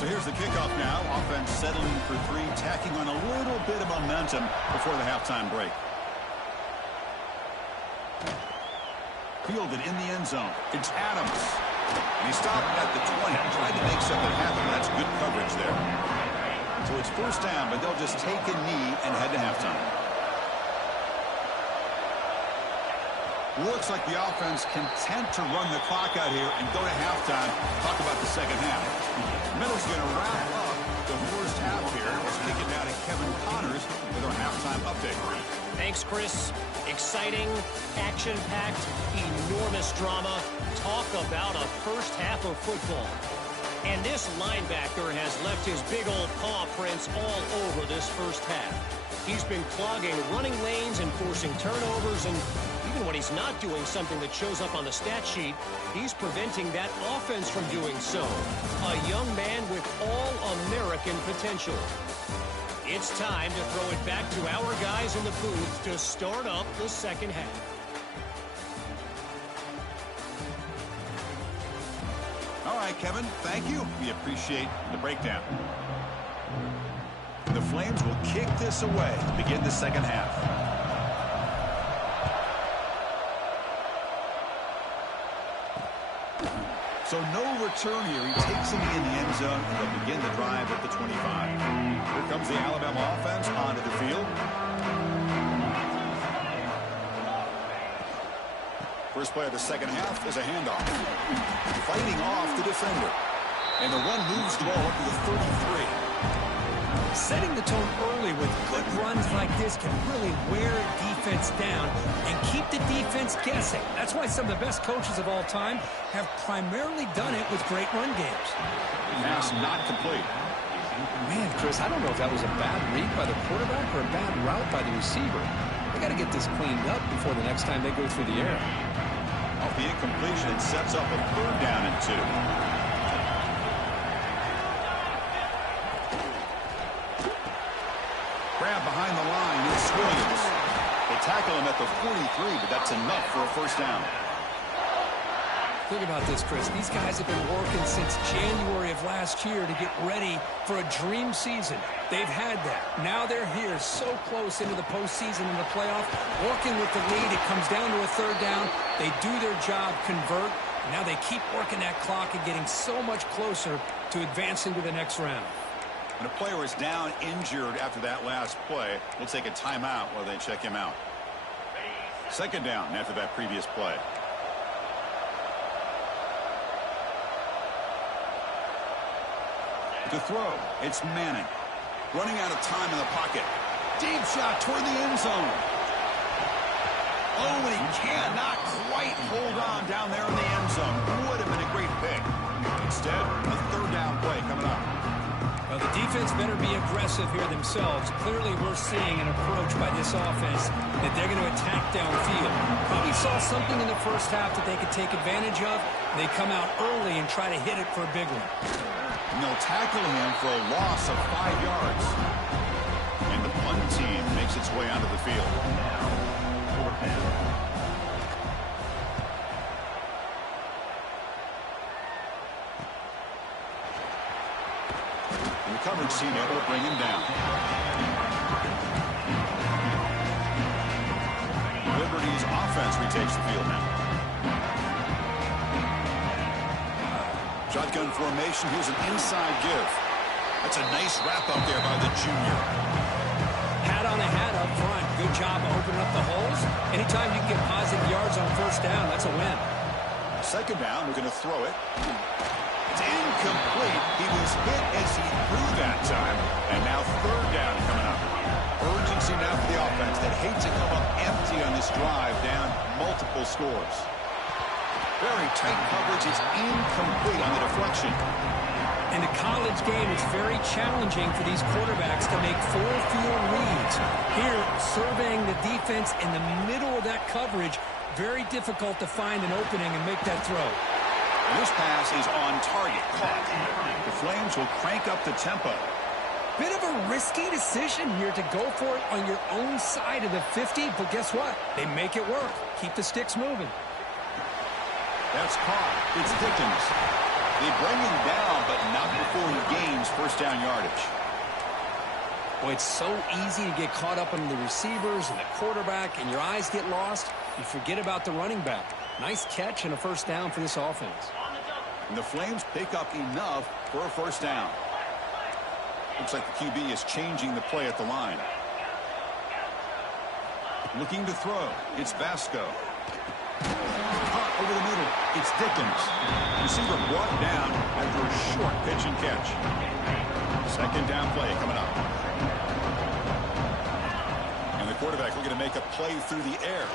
So here's the kickoff now. Offense settling for three, tacking on a little bit of momentum before the halftime break. Fielded in the end zone. It's Adams. And he stopped at the 20. Tried to make something happen. That's good coverage there. So it's first down, but they'll just take a knee and head to halftime. Looks like the offense content to run the clock out here and go to halftime. Talk about the second half. Middle's going to wrap up the first half here. Let's kick it down to Kevin Connors with our halftime update. Thanks, Chris. Exciting, action-packed, enormous drama. Talk about a first half of football. And this linebacker has left his big old paw prints all over this first half. He's been clogging running lanes and forcing turnovers, and even when he's not doing something that shows up on the stat sheet, he's preventing that offense from doing so. A young man with all-American potential. It's time to throw it back to our guys in the booth to start up the second half. All right, Kevin, thank you. We appreciate the breakdown. The Flames will kick this away to begin the second half. So no return here. He takes him in the end zone, and they'll begin the drive at the 25. Here comes the Alabama offense onto the field. First play of the second half is a handoff. Fighting off the defender. And the run moves the ball up to the 33. Setting the tone early with good runs like this can really wear defense down and keep the defense guessing. That's why some of the best coaches of all time have primarily done it with great run games. Pass not complete. Man, Chris, I don't know if that was a bad read by the quarterback or a bad route by the receiver. They got to get this cleaned up before the next time they go through the air. Off the incompletion, it sets up a third down and 2. Grab behind the line, it's Williams. They tackle him at the 43, but that's enough for a first down. Think about this, Chris. These guys have been working since January of last year to get ready for a dream season. They've had that. Now they're here so close into the postseason and the playoff, working with the lead. It comes down to a third down. They do their job, convert. Now they keep working that clock and getting so much closer to advancing to the next round. When a player is down injured after that last play, we'll take a timeout while they check him out. Second down after that previous play. To throw, it's Manning. Running out of time in the pocket. Deep shot toward the end zone. Oh, and he cannot quite hold on down there in the end zone. Would have been a great pick. Instead, a third down play coming up. Well, the defense better be aggressive here themselves. Clearly, we're seeing an approach by this offense that they're going to attack downfield. Probably saw something in the first half that they could take advantage of. They come out early and try to hit it for a big one. And they'll tackle him for a loss of 5 yards. And the punt team makes its way onto the field. And the coverage team able to bring him down. Liberty's offense retakes the field now. Shotgun formation. Here's an inside give. That's a nice wrap up there by the junior. Hat on a hat up front. Good job of opening up the holes. Anytime you can get positive yards on first down, that's a win. Second down, we're going to throw it. It's incomplete. He was hit as he threw that time. And now third down coming up. Urgency now for the offense that hates to come up empty on this drive, down multiple scores. Very tight coverage. It's incomplete on the deflection. In the college game, it's very challenging for these quarterbacks to make full field reads. Here, surveying the defense in the middle of that coverage, very difficult to find an opening and make that throw. And this pass is on target. Caught. The Flames will crank up the tempo. Bit of a risky decision here to go for it on your own side of the 50, but guess what? They make it work. Keep the sticks moving. That's caught. It's Dickens. They bring him down, but not before he gains first down yardage. Boy, it's so easy to get caught up in the receivers and the quarterback, and your eyes get lost. You forget about the running back. Nice catch and a first down for this offense. And the Flames pick up enough for a first down. Looks like the QB is changing the play at the line. Looking to throw. It's Vasco. Caught over the middle. It's Dickens. Receiver brought down after a short pitch and catch. Second down play coming up. And the quarterback looking to make a play through the air.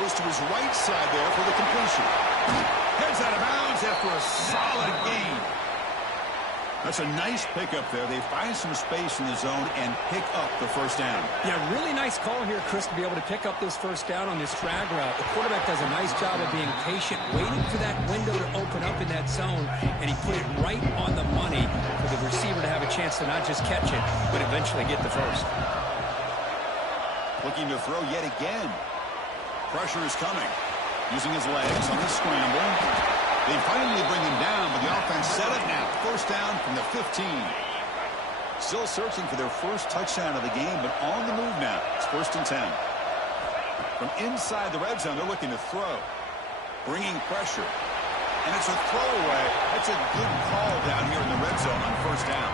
Goes to his right side there for the completion. Heads out of bounds after a solid gain. That's a nice pickup there. They find some space in the zone and pick up the first down. Yeah, really nice call here, Chris, to be able to pick up this first down on this drag route. The quarterback does a nice job of being patient, waiting for that window to open up in that zone, and he put it right on the money for the receiver to have a chance to not just catch it, but eventually get the first. Looking to throw yet again. Pressure is coming. Using his legs on the scramble. They finally bring him down, but the offense set up now. First down from the 15. Still searching for their first touchdown of the game, but on the move now. It's 1st and 10. From inside the red zone, they're looking to throw. Bringing pressure. And it's a throwaway. That's a good call down here in the red zone on first down.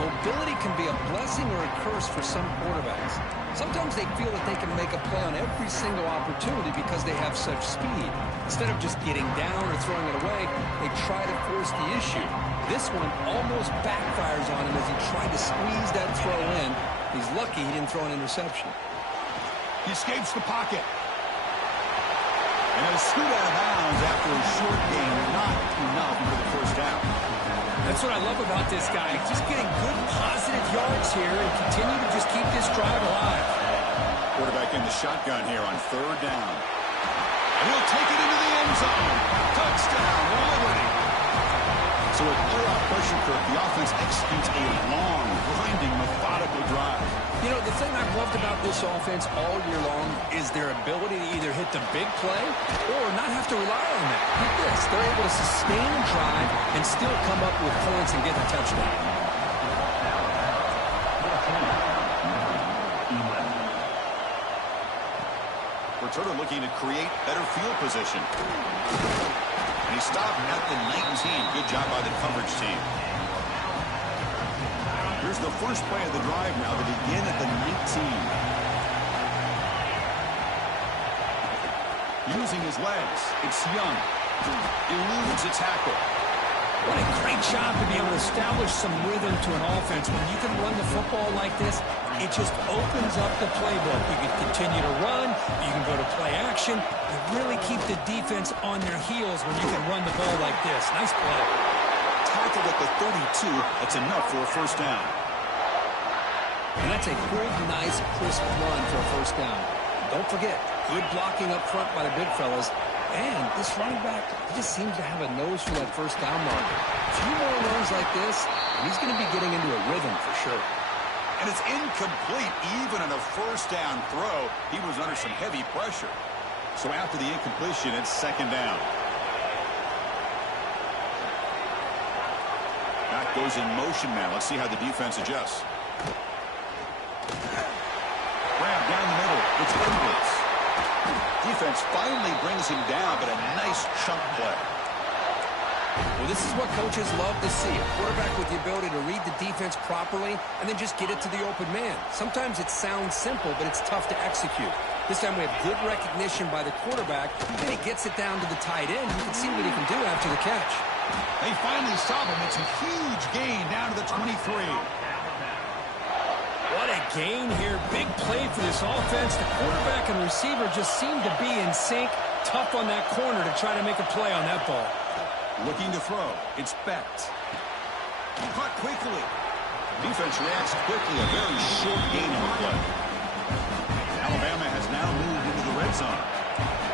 Mobility can be a blessing or a curse for some quarterbacks. Sometimes they feel that they can make a play on every single opportunity because they have such speed. Instead of just getting down or throwing it away, they try to force the issue. This one almost backfires on him as he tried to squeeze that throw in. He's lucky he didn't throw an interception. He escapes the pocket. And he'll scoot out of bounds after a short gain. Not enough for the first down. That's what I love about this guy. Just getting good positive yards here and continue to just keep this drive alive. Quarterback in the shotgun here on third down. And he'll take it into the end zone. Touchdown, Liberty. So with all-out pressure curve, the offense executes a long, grinding, methodical drive. You know, the thing I've loved about this offense all year long is their ability to either hit the big play or not have to rely on that. Like this, they're able to sustain a drive and still come up with points and get the touchdown. Returner looking to create better field position. And he stopped at the 19. Good job by the coverage team. Here's the first play of the drive now. They begin at the 19. Using his legs. It's Young. Eludes a tackle. What a great job to be able to establish some rhythm to an offense. When you can run the football like this, it just opens up the playbook. You can continue to run. You can go to play action. You really keep the defense on their heels when you can run the ball like this. Nice play. Tackled at the 32. That's enough for a first down. And that's a good, nice, crisp run for a first down. Don't forget, good blocking up front by the big fellas. And this running back, he just seems to have a nose for that first down marker. A few more runs like this, and he's going to be getting into a rhythm for sure. And it's incomplete. Even on a first down throw, he was under some heavy pressure. So after the incompletion, it's second down. That goes in motion now. Let's see how the defense adjusts. Grab down the middle. It's Edwards. Defense finally brings him down, but a nice chunk play. Well, this is what coaches love to see. A quarterback with the ability to read the defense properly and then just get it to the open man. Sometimes it sounds simple, but it's tough to execute. This time we have good recognition by the quarterback, and he gets it down to the tight end. You can see what he can do after the catch. They finally stop him. It's a huge gain down to the 23. What a gain here. Big play for this offense. The quarterback and receiver just seem to be in sync. Tough on that corner to try to make a play on that ball. Looking to throw. It's Becht. Caught quickly. Defense reacts quickly. A very short gain on the play. Alabama has now moved into the red zone.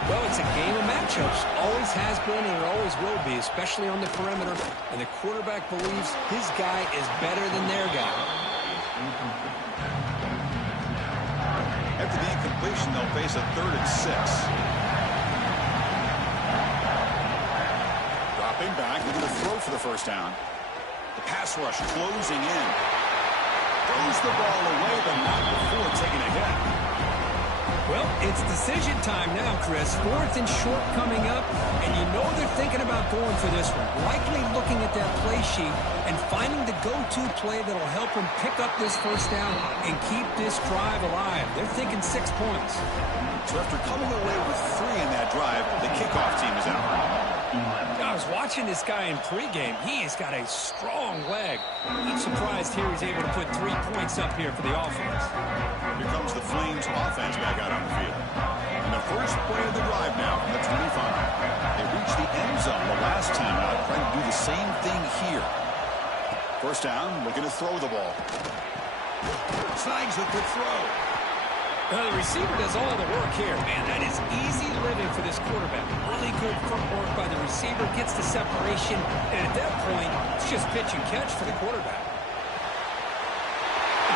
Well, it's a game of matchups. Always has been and it always will be, especially on the perimeter. And the quarterback believes his guy is better than their guy. After the incompletion, they'll face a 3rd and 6. Dropping back, looking to throw for the first down. The pass rush closing in. Throws the ball away, but not before taking a hit. Well, it's decision time now, Chris. 4th and short coming up, and you know they're thinking about going for this one. Likely looking at that play sheet and finding the go-to play that'll help them pick up this first down and keep this drive alive. They're thinking 6 points. So after coming away with 3 in that drive, the kickoff team is out. I was watching this guy in pregame. He has got a strong leg. I'm surprised here he's able to put 3 points up here for the offense. Here comes the Flames offense back out on the field. And the first play of the drive now from the 25. They reached the end zone the last time out, trying to do the same thing here. First down, looking to throw the ball. Snags a good throw. Well, the receiver does all the work here. Man, that is easy living for this quarterback. Really good footwork by the receiver, gets the separation, and at that point, it's just pitch and catch for the quarterback.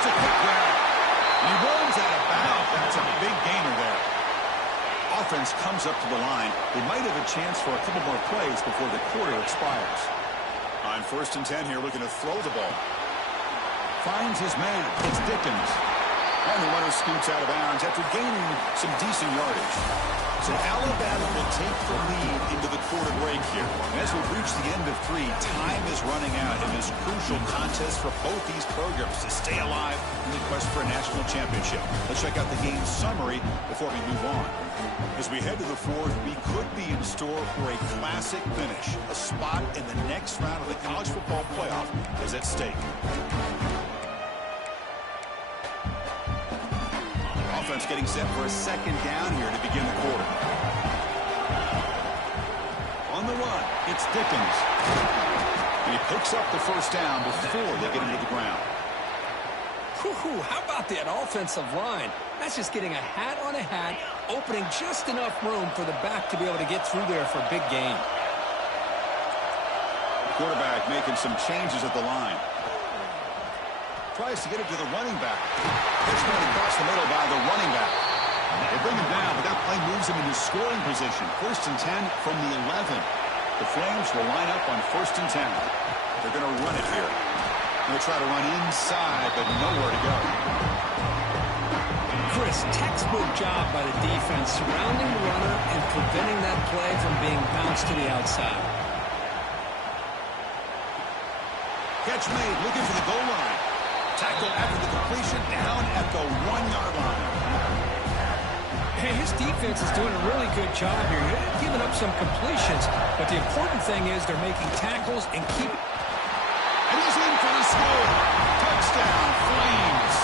It's a quick grab. He runs out of bounds. That's a big gainer there. Offense comes up to the line. They might have a chance for a couple more plays before the quarter expires. On 1st and 10 here, looking to throw the ball. Finds his man. It's Dickens. And the runner scoots out of bounds after gaining some decent yardage. So Alabama will take the lead into the quarter break here. And as we reach the end of 3, time is running out in this crucial contest for both these programs to stay alive in the quest for a national championship. Let's check out the game summary before we move on. As we head to the 4th, we could be in store for a classic finish. A spot in the next round of the college football playoff is at stake. Offense getting set for a 2nd down here to begin the quarter. On the run, it's Dickens. And he picks up the first down before they get him to the ground. Whew, how about that offensive line? That's just getting a hat on a hat, opening just enough room for the back to be able to get through there for a big gain. Quarterback making some changes at the line. Tries to get it to the running back. Pitch going across the middle by the running back. They bring him down, but that play moves him into scoring position. 1st and 10 from the 11. The Flames will line up on 1st and 10. They're going to run it here. Going to try to run inside, but nowhere to go. Chris, textbook job by the defense surrounding the runner and preventing that play from being bounced to the outside. Catch made, looking for the goal line. Tackle after the completion, down at the 1-yard line. Hey, his defense is doing a really good job here. They're giving up some completions, but the important thing is they're making tackles and keeping... And he's in for the score. Touchdown, Flames.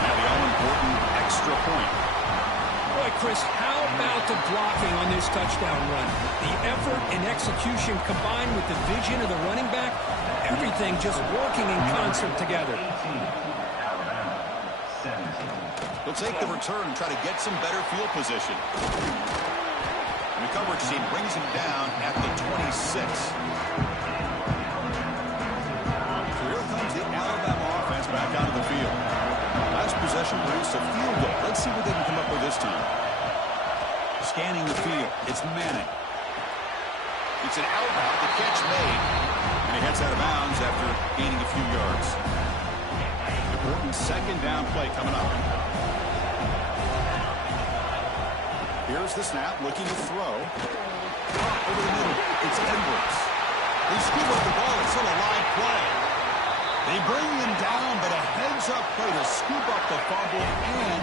Now the all-important extra point. Boy, Chris, how about the blocking on this touchdown run? The effort and execution combined with the vision of the running back, everything just working in concert together. They'll take the return and try to get some better field position. And the coverage team brings him down at the 26. So here comes the Alabama offense back out of the field. Last possession produced a field goal. Let's see what they can come up with this time. Scanning the field. It's Manning. It's an out route. The catch made. And he heads out of bounds after gaining a few yards. Important 2nd down play coming up. Here's the snap, looking to throw. Over the middle, it's Edwards. They scoop up the ball, it's still a live play. They bring him down, but a heads-up play to scoop up the fumble and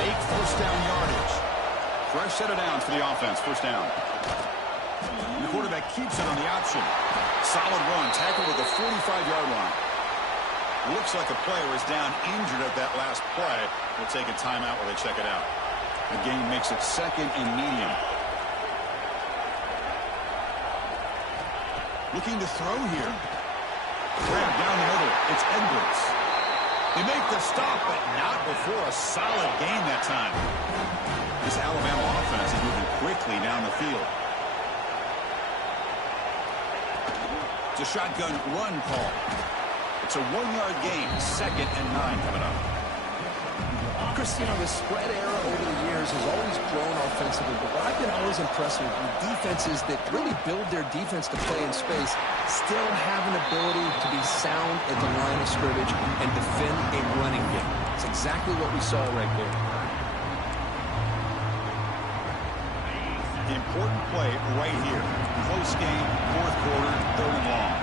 make 1st down yardage. Fresh set of downs for the offense, 1st down. And the quarterback keeps it on the option. Solid run, tackled at the 45-yard line. Looks like a player is down injured at that last play. We'll take a timeout while they check it out. The game makes it 2nd and medium. Looking to throw here. Grab down the middle. It's Edwards. They make the stop, but not before a solid gain that time. This Alabama offense is moving quickly down the field. It's a shotgun run call. It's a 1-yard gain. 2nd and 9 coming up. Chris, the spread era over the years has always grown offensively, but what I've been always impressed with defenses that really build their defense to play in space still have an ability to be sound at the line of scrimmage and defend a running game. It's exactly what we saw right there. Important play right here. Close game, fourth quarter, third and long.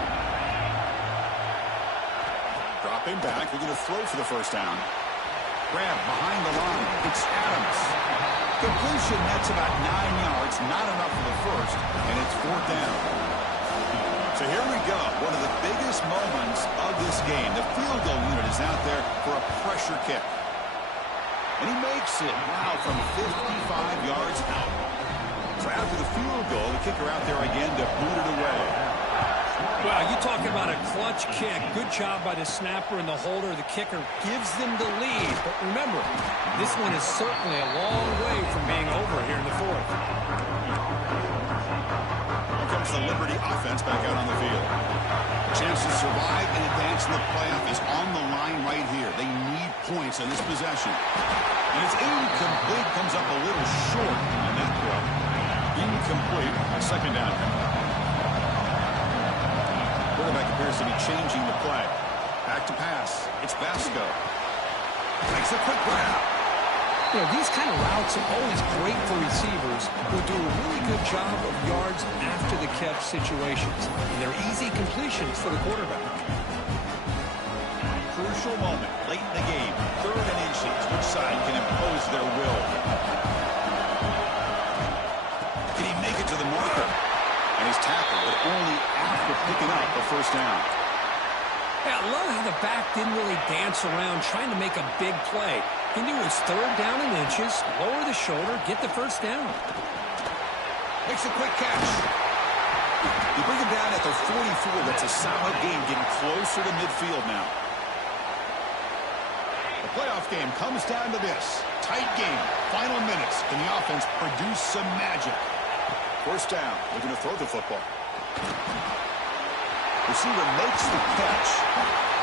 Dropping back, they're going to throw for the first down. Grab behind the line. It's Adams. Completion, that's about 9 yards. Not enough for the first, and it's fourth down. So here we go. One of the biggest moments of this game. The field goal unit is out there for a pressure kick. And he makes it, wow, from 55 yards out. So after the field goal, the kicker out there again to boot it away. Well, you talking about a clutch kick. Good job by the snapper and the holder. The kicker gives them the lead. But remember, this one is certainly a long way from being over here in the fourth. Here comes the Liberty offense back out on the field. Chance to survive and advance in the playoff is on the line right here. They need points on this possession. And it's incomplete. Comes up a little short on that play. Incomplete. Second down coming up. Quarterback appears to be changing the play. Back to pass. It's Vasco. Makes a quick grab. These kind of routes are always great for receivers who do a really good job of yards after the catch situations. And they're easy completions for the quarterback. Crucial moment late in the game. Third and inches. Which side can impose their will? Can he make it to the marker? And he's tackled, but only after picking up a first down. Yeah, I love how the back didn't really dance around trying to make a big play. He knew it was third down and inches, lower the shoulder, get the first down. Makes a quick catch. You bring him down at the 44. That's a solid game, getting closer to midfield now. The playoff game comes down to this. Tight game, final minutes. Can the offense produce some magic? First down, looking to throw the football. Receiver makes the catch.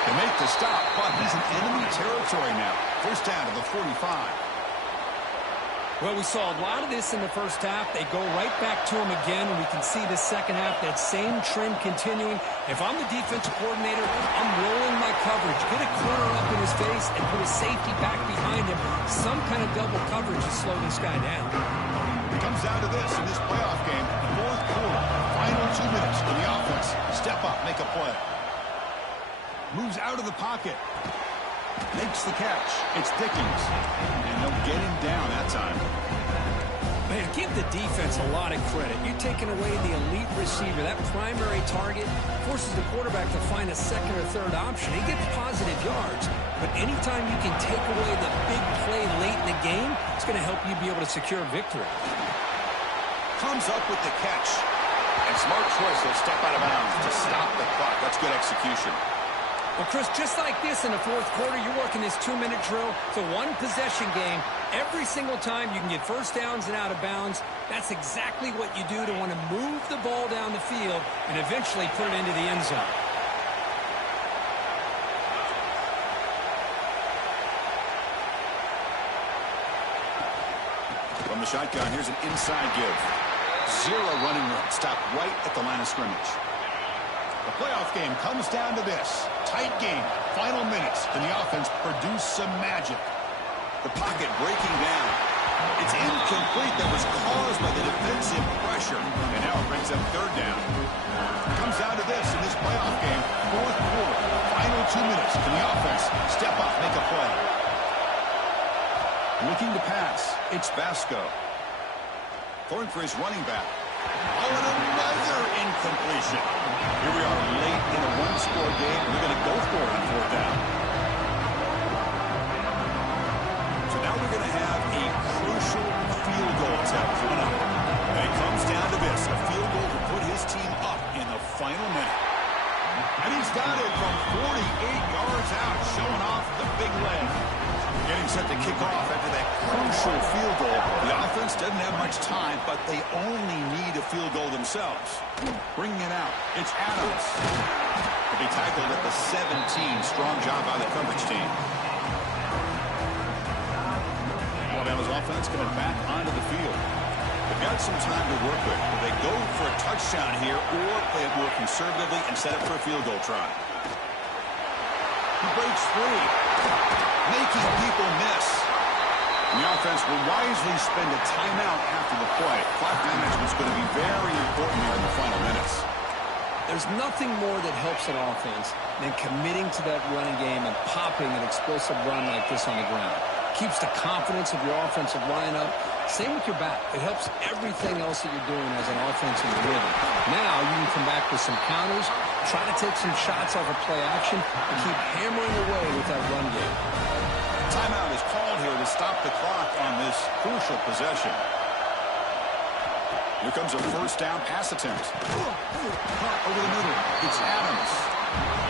They make the stop, but he's in enemy territory now. First down to the 45. Well, we saw a lot of this in the first half. They go right back to him again, and we can see the second half, that same trend continuing. If I'm the defensive coordinator, I'm rolling my coverage. Get a corner up in his face and put a safety back behind him. Some kind of double coverage to slow this guy down. It comes down to this in this playoff game. Fourth quarter, final 2 minutes for the offense. Step up, make a play. Moves out of the pocket. Makes the catch. It's Dickens. And they'll get him down that time. Man, give the defense a lot of credit. You're taking away the elite receiver. That primary target forces the quarterback to find a second or third option. He gets positive yards. But anytime you can take away the big play late in the game, it's going to help you be able to secure victory. Comes up with the catch. And smart choice. He'll step out of bounds to stop the clock. That's good execution. Well, Chris, just like this in the fourth quarter, you're working this 2-minute drill. It's a one-possession game. Every single time you can get first downs and out of bounds. That's exactly what you do to want to move the ball down the field and eventually put it into the end zone. From the shotgun, here's an inside give. Zero running room. Stop right at the line of scrimmage. The playoff game comes down to this. Tight game. Final minutes. Can the offense produce some magic? The pocket breaking down. It's incomplete. That was caused by the defensive pressure. And now it brings up third down. It comes down to this in this playoff game. Fourth quarter. Final 2 minutes. Can the offense step up, make a play? Looking to pass. It's Vasco. Throwing for his running back. Oh, and another incompletion. Here we are late in a one-score game. We're going to go for it on fourth down. So now we're going to have a crucial field goal attempt coming up. And it comes down to this. A field goal to put his team up in the final minute. And he's got it from 48 yards out, showing off the big leg. Getting set to kick off after that crucial field goal. The offense doesn't have much time, but they only need a field goal themselves. Bringing it out, it's Adams. He'll be tackled at the 17. Strong job by the coverage team. offense coming back onto the field. They've got some time to work with. Will they go for a touchdown here or play it more conservatively and set up for a field goal try? He breaks free, making people miss. And the offense will wisely spend a timeout after the play. Clock management is going to be very important here in the final minutes. There's nothing more that helps an offense than committing to that running game and popping an explosive run like this on the ground. Keeps the confidence of your offensive line up. Same with your back. It helps everything else that you're doing as an offense in the rhythm. Now you can come back with some counters, try to take some shots off of play action, and keep hammering away with that run game. Timeout is called here to stop the clock on this crucial possession. Here comes a first down pass attempt. Over the middle, it's Adams.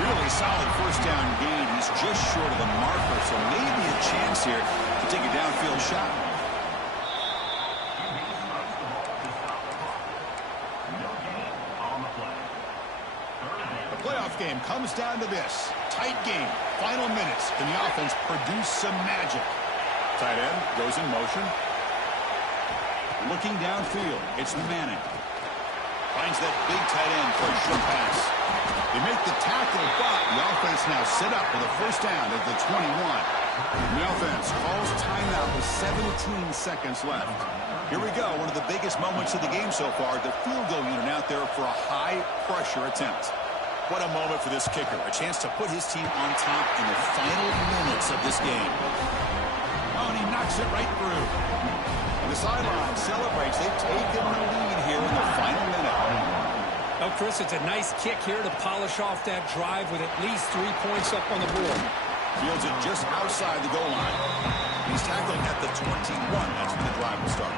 Really solid first down gain. He's just short of the marker, so maybe a chance here to take a downfield shot. The playoff game comes down to this. Tight game, final minutes. Can the offense produce some magic? Tight end goes in motion. Looking downfield, it's Manning. Finds that big tight end for a short pass. They make the tackle, but the offense now set up for the first down at the 21. And the offense calls timeout with 17 seconds left. Here we go, one of the biggest moments of the game so far. The field goal unit out there for a high-pressure attempt. What a moment for this kicker. A chance to put his team on top in the final minutes of this game. Oh, and he knocks it right through. The sideline celebrates. They've taken the lead here in the final minute. Oh, Chris, it's a nice kick here to polish off that drive with at least 3 points up on the board. Fields it just outside the goal line. He's tackled at the 21. That's when the drive will start.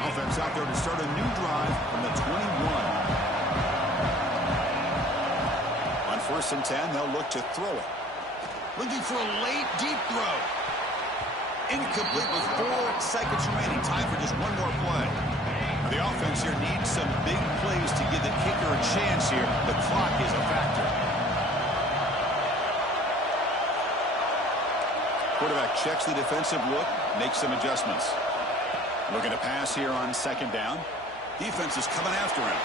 Offense out there to start a new drive from the 21. On 1st and 10, they'll look to throw it. Looking for a late, deep throw. Incomplete with 4 seconds remaining. Time for just one more play. The offense here needs some big plays to give the kicker a chance here. The clock is a factor. Quarterback checks the defensive look, makes some adjustments. Looking to pass here on 2nd down. Defense is coming after him.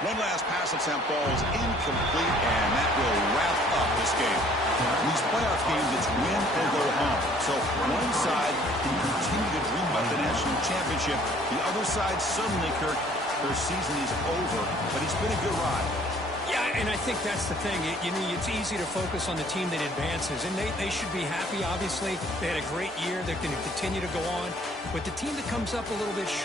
One last pass attempt falls incomplete, and that will wrap up this game. In these playoff games, it's win or go home. So one side can continue to dream about the national championship. The other side suddenly, Kirk, their season is over, but it's been a good ride. Yeah, and I think that's the thing. You know, it's easy to focus on the team that advances, and they should be happy, obviously. They had a great year. They're going to continue to go on. But the team that comes up a little bit short,